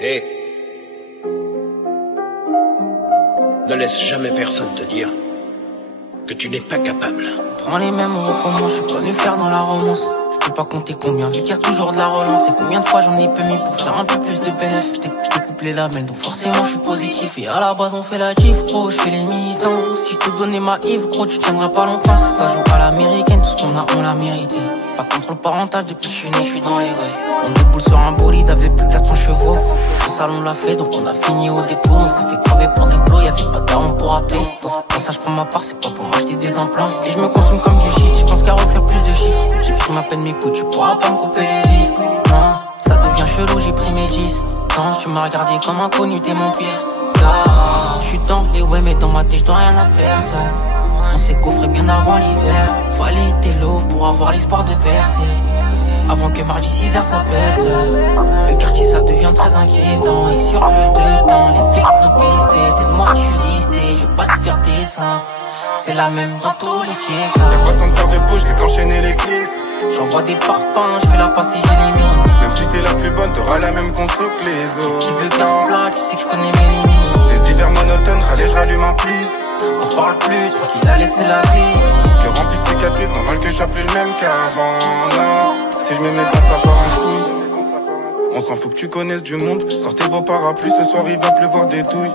Et ne laisse jamais personne te dire que tu n'es pas capable. Prends les mêmes mots pour moi, je suis pas venu faire dans la romance. Je peux pas compter combien, vu qu'il y a toujours de la relance. Et combien de fois j'en ai peu mis pour faire un peu plus de bénéf. Je découpe les lamelles, donc forcément je suis positif. Et à la base on fait la gif, gros, je fais les militants. Si je te donnais ma Yves, gros, tu tiendras pas longtemps. Si ça joue à l'américaine, tout ce qu'on a, on l'a mérité. Pas contrôle parental, depuis que je suis né, je suis dans les rues. On déboule sur un bolide avec plus 400 chevaux. Le salon l'a fait, donc on a fini au dépôt. On s'est fait crever pour des plots, y'avait pas d'armes pour appeler. Dans ça je prends ma part, c'est pas pour m'acheter des implants. Et je me consomme comme du shit, je pense qu'à refaire plus de chiffres. J'ai pris ma peine, mes coups, tu pourras pas me couper les livres. Non, ça devient chelou, j'ai pris mes 10. Non, tu m'as regardé comme inconnu, t'es mon pire. Je suis dans les ouais, mais dans ma tête, je dois rien à personne. On s'est coffré bien avant l'hiver. Fallait des loaves pour avoir l'espoir de percer. Avant que mardi 6h ça pète. Le quartier ça devient très inquiétant. Et sur le dedans, les flics me pistent. Tellement je suis listé, je vais pas te faire dessin. C'est la même dans tous les check. Y'a pas tant de faire de bouche, j'ai qu'enchaîner les cleans. J'envoie des parpaings, je fais la passer, j'élimine. Même si t'es la plus bonne, t'auras la même conso que les autres. Qu'est-ce qui veut qu'un plat, tu sais que je connais mes limites. Les hivers monotones, râler, je rallume un pli. On se parle plus, toi qu'il a laissé la vie. Que rempli de cicatrices, normal que je sois plus le même qu'avant. Non, si je mets mes gants, ça part en couille. On s'en fout que tu connaisses du monde. Sortez vos parapluies, ce soir il va pleuvoir des douilles.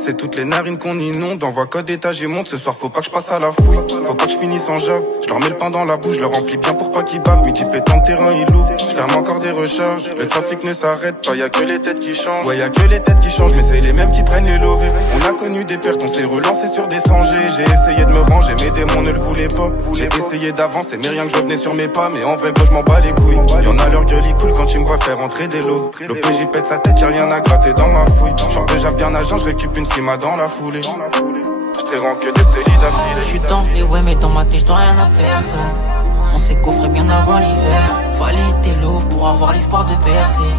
C'est toutes les narines qu'on inonde. Envoie code étage et monte. Ce soir faut pas que je passe à la fouille. Faut pas que je finisse en jave. Je leur mets le pain dans la bouche, je le remplis bien pour pas qu'ils bavent. Midi pétant de terrain, il ouvre. Je ferme encore des recharges. Le trafic ne s'arrête pas, y'a que les têtes qui changent. Ouais, y'a que les têtes qui changent, mais c'est les mêmes qui prennent les lovés. On a connu des pertes, on s'est relancé sur des sangers. J'ai essayé de me ranger, mes démons ne le voulaient pas. J'ai essayé d'avancer, mais rien que je revenais sur mes pas. Mais en vrai, gros, je m'en bats les couilles. Y'en a leur gueule, ils coulent quand ils me voient faire entrer des loves. L'OPJ pète sa tête, y'a rien à gratter dans ma fouille. Genre déjà bien agent, je récup une cima dans la foulée. J't'ai que des stélides d'affilée. J'suis dans les ouais, mais dans ma tête, j'dois rien à personne. On s'est coffré bien avant l'hiver. Fallait des loaves pour avoir l'espoir de percer.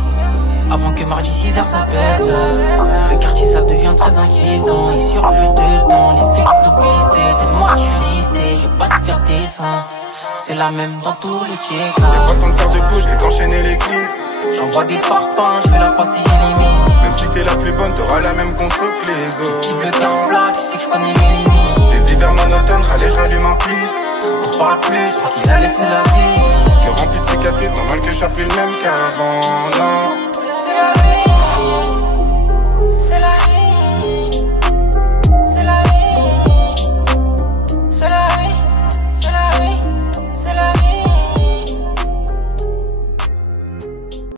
Avant que mardi 6h ça pète. Le quartier ça devient très inquiétant. Et sur le dedans, les flics nous pistent. Tellement je suis listé, je vais pas te faire dessin. C'est la même dans tous les checks. Y'a pas tant de faire de bouche, j'ai qu'enchaîner les cleans. J'envoie des parpaings, je fais la passer, j'élimine. Même si t'es la plus bonne, t'auras la même conso que les autres. Qu'est-ce qui veut qu'un plat, tu sais que je connais mes limites. Les hivers monotones, râler, je rallume un pli. On se parle plus, toi qu'il a laissé la vie. Que rempli de cicatrices, normal que je sois plus le même qu'avant, non.